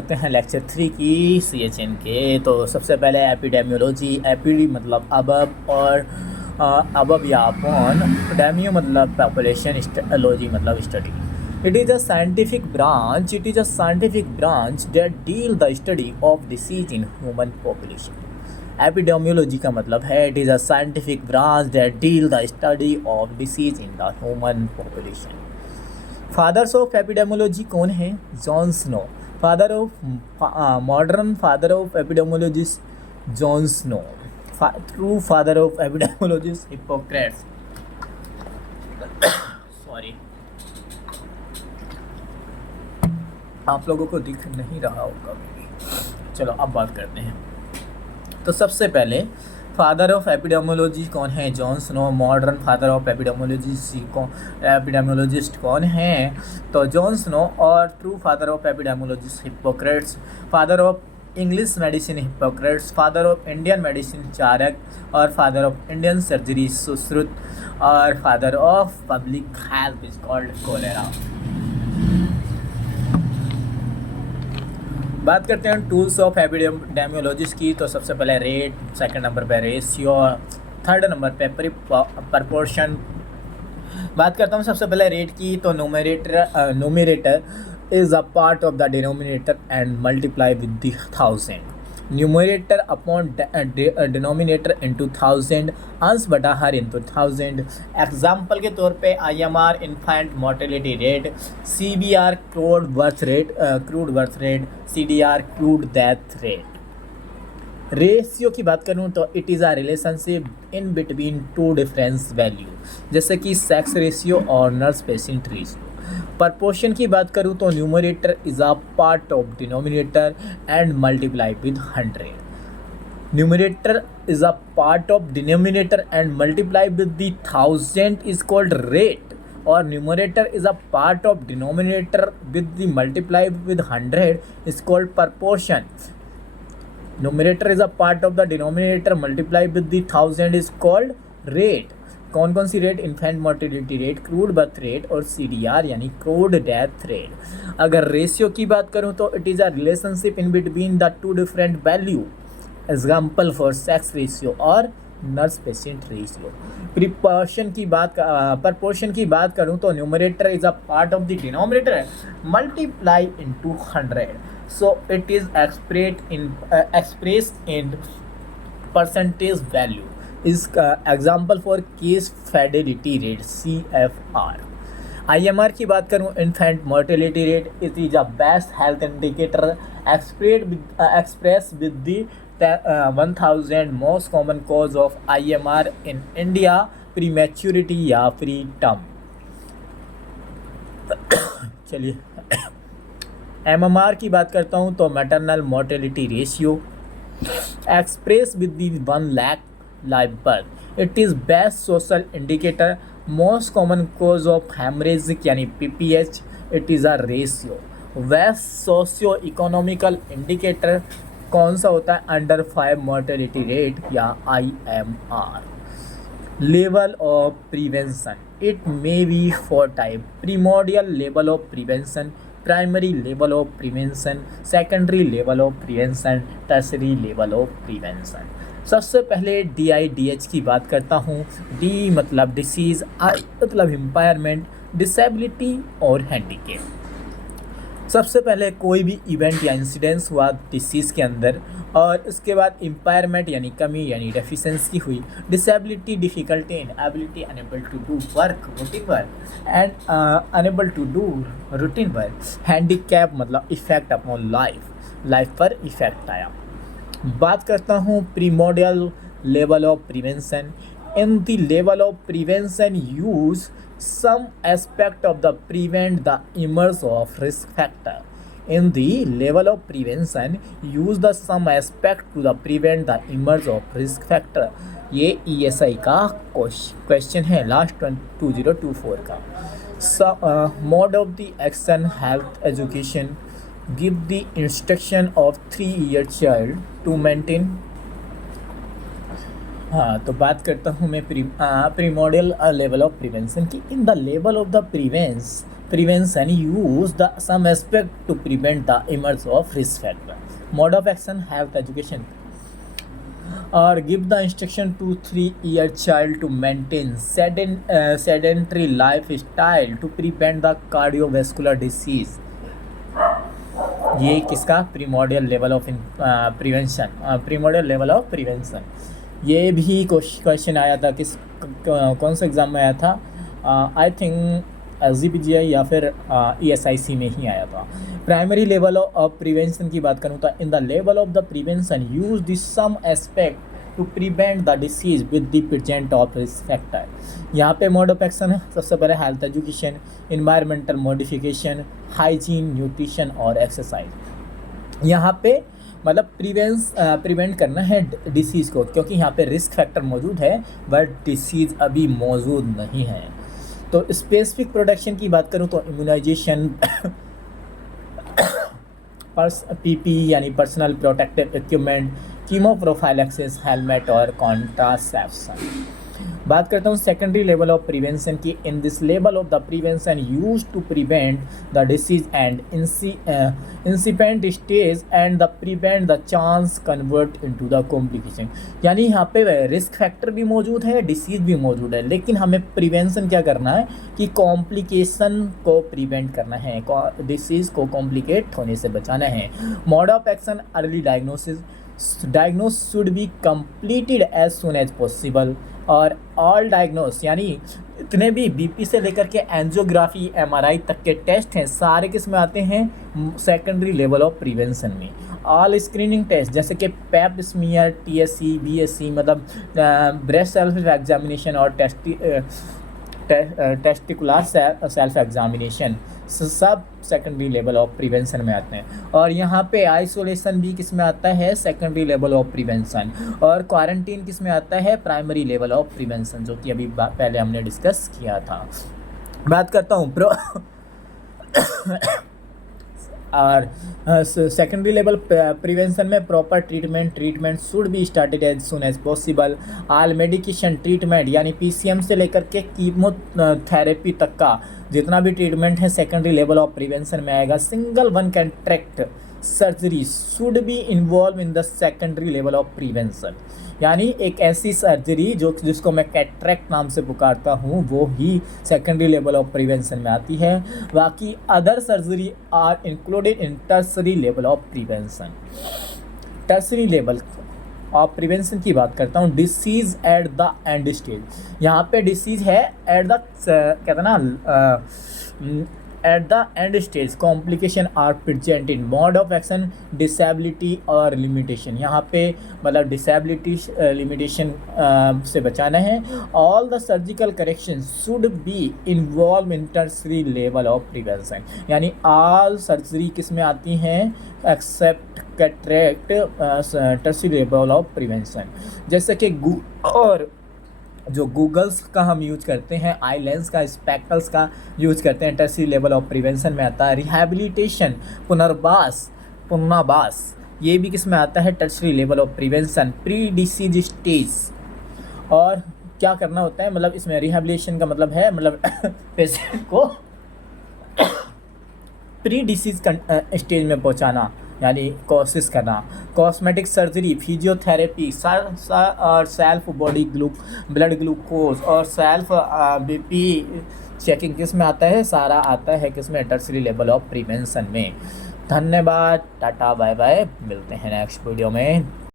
करते हैं लेक्चर 3 की CHN के। तो सबसे पहले एपिडेमियोलॉजी। एपिडी मतलब अबब और अबब या अपॉन, डेमियो मतलब पॉपुलेशन, लॉजी मतलब study. It is a scientific branch that deal the study of disease in human population. Epidemiology का मतलब है it is a scientific branch that deal the study of disease in the human population. Fathers of epidemiology कौन है? John Snow. Modern father of epidemiologist John Snow. True father of epidemiologist Hippocrates. Sorry, आप लोगों को दिख नहीं रहा होगा मेरी। चलो अब बात करते हैं। तो सबसे पहले फादर ऑफ एपिडेमियोलॉजी कौन है? John Snow. Modern father of epidemiologist कौन है? तो जॉन स्नो। और true father of epidemiologist Hippocrates. Father of English medicine Hippocrates. Father of Indian medicine Charak. और father of Indian surgery Sushruta. और father of public health is called cholera. बात करते हैं tools of epidemiologist की। तो सबसे पहले रेट, सेकंड नंबर पे रेशियो, थर्ड नंबर पे प्रपोर्शन। बात करता हूँ सबसे पहले रेट की। तो numerator is a part of the denominator and multiply with the 1000। Numerator upon denominator into 1000, अंश बटा हर इंटू 1000। एग्जाम्पल के तौर पे IMR infant mortality rate, CBR crude birth rate, CDR crude death rate. Ratio की बात करूँ तो it is a relationship in between two difference value, जैसे कि सेक्स रेशियो और नर्स पेशेंट रेशियो। प्रपोर्शन की बात करूँ तो numerator is a part of denominator and multiply with 100। Numerator is a part of denominator and multiply with the 1000 is called rate, और numerator is a part of denominator with the multiply with 100 is called proportion. Numerator is a part of the denominator multiply with the 1000 is called rate. कौन कौन सी rate? Infant mortality rate, crude birth rate और CDR यानी crude death rate. अगर ratio की बात करूं तो it is a relationship in between the two different value, example for sex ratio और नर्स पेशेंट रेशियो। प्रपोर्शन की बात करूं तो numerator is a part of the denominator multiply into 100, so it is expressed in percentage value. इस example for case fatality rate CFR। IMR की बात करूँ, infant mortality rate, it is a best health indicator express with the 1000 most common cause of IMR in India, prematurity या pre term. चलिए MMR की बात करता हूँ तो maternal mortality ratio express with the 1 lakh live birth. It is best social indicator, most common cause of hemorrhagic यानी PPH. It is a ratio. Best socio economical indicator कौन सा होता है? अंडर 5 mortality rate या IMR. Level of prevention, it may be 4 type: primordial level of prevention, primary level of prevention, secondary level of prevention, tertiary level of prevention. सबसे पहले DIDH की बात करता हूँ। D मतलब डिसीज़, I मतलब इम्पायरमेंट, disability और हैंडीकेप। सबसे पहले कोई भी इवेंट या इंसिडेंस हुआ डिसीज़ के अंदर, और उसके बाद इम्पायरमेंट यानी कमी यानी डेफिशिएंसी हुई, disability difficulty, inability, unable to do work routine work and unable to do routine work. Handicap मतलब इफ़ेक्ट अपॉन लाइफ पर इफ़ेक्ट आया। बात करता हूँ primordial level of prevention. In the level of prevention use some aspect of the prevent the immerse of risk factor. In the level of prevention use the some aspect to the prevent the immerse of risk factor. ये ESI का question है last 2024 का। Mode of the action health education, give the instruction of 3-year child to maintain। हाँ, तो बात करता हूँ मैं प्रीमोडियल लेवल ऑफ प्रिवेंशन की। इन the level of the prevention use the some aspect to prevent the emergence of risk factor. Mode of action: health education or give the instruction to 3-year child to maintain sedentary lifestyle to prevent the cardiovascular disease. ये किसका primordial level of prevention, primordial level of prevention. ये भी question आया था किस कौन से exam में आया था, आई थिंक SGPGI या फिर ESIC में ही आया था। प्राइमरी लेवल ऑफ प्रिवेंशन की बात करूँ तो in the level of the prevention use this some aspect to prevent the disease with the present of risk factor. यहाँ पे मोड ऑफ एक्शन है सबसे पहले health education, environmental modification, hygiene, nutrition और एक्सरसाइज। यहाँ पे मतलब प्रिवेंट करना है डिसीज़ को, क्योंकि यहाँ पे रिस्क फैक्टर मौजूद है बट डिसीज़ अभी मौजूद नहीं है। तो स्पेसिफिक प्रोटेक्शन की बात करूँ तो इम्यूनाइजेशन, PP यानी personal protective equipment, chemo prophylaxis, helmet और कॉन्ट्रासेप्शन। बात करता हूँ सेकेंडरी लेवल ऑफ प्रिवेंशन की। In this level of the prevention use to prevent the disease and incipient stage and the prevent the chance convert into the complication. यानी यहाँ पे risk factor भी मौजूद है, डिसीज भी मौजूद है, लेकिन हमें प्रिवेंशन क्या करना है कि कॉम्प्लिकेशन को प्रिवेंट करना है, डिसीज को कॉम्प्लिकेट होने से बचाना है। Mode of action: early diagnose should be completed as soon as possible और ऑल डायग्नोस यानी इतने भी BP से लेकर के एंजियोग्राफी, MRI तक के टेस्ट हैं सारे किस में आते हैं सेकेंडरी लेवल ऑफ प्रिवेंशन में। ऑल स्क्रीनिंग टेस्ट जैसे कि पैप स्मीयर, TSC, BSC मतलब ब्रेस्ट सेल्फ एग्जामिनेशन और टेस्टिकुलर सेल्फ एग्जामिनेशन सब सेकेंडरी लेवल ऑफ प्रिवेंशन में आते हैं। और यहाँ पे आइसोलेशन भी किस में आता है सेकेंडरी लेवल ऑफ प्रिवेंशन, और क्वारंटीन किस में आता है प्राइमरी लेवल ऑफ प्रिवेंशन, जो कि अभी पहले हमने डिस्कस किया था। बात करता हूँ और सेकेंडरी लेवल प्रिवेंशन में proper treatment should be started as soon as possible. All medication treatment यानी PCM से लेकर के कीमोथेरेपी तक का जितना भी ट्रीटमेंट है सेकेंडरी लेवल ऑफ प्रिवेंशन में आएगा। Single one cataract surgery should be involve in the secondary level of prevention, यानी एक ऐसी सर्जरी जिसको मैं कैटरेक्ट नाम से पुकारता हूँ वो ही सेकेंडरी लेवल ऑफ प्रिवेंशन में आती है। बाकी other surgery are included in tertiary level of prevention. Tertiary level of prevention की बात करता हूँ, disease at the end stage. यहाँ पे डिसीज़ है एट द कहते ना at the end stage, complication are present in. Mode of action: disability और लिमिटेशन। यहाँ पे मतलब डिसेबिलिटी लिमिटेशन से बचाना है। All the surgical correction should be involve in tertiary level of prevention, यानी ऑल सर्जरी किस में आती हैं except cataract tertiary level of prevention. जैसे कि और जो गूगल्स का हम यूज करते हैं, आई लेंस का, स्पेक्टल्स का यूज करते हैं, टर्सरी लेवल ऑफ प्रिवेंशन में आता है। रिहैबिलिटेशन, पुनर्वास ये भी किस में आता है tertiary level of prevention. Pre disease stage, और क्या करना होता है मतलब इसमें रिहैबिलिटेशन का मतलब है मतलब पेशेंट को प्री डिसीज स्टेज में पहुंचाना, यानी कोशिश करना। कॉस्मेटिक सर्जरी, फिजियोथेरेपी और सेल्फ बॉडी ब्लड ग्लूकोज और सेल्फ BP चेकिंग किस में आता है, सारा आता है किस में टर्सरी लेवल ऑफ प्रिवेंशन में। धन्यवाद, टाटा बाय बाय, मिलते हैं नेक्स्ट वीडियो में।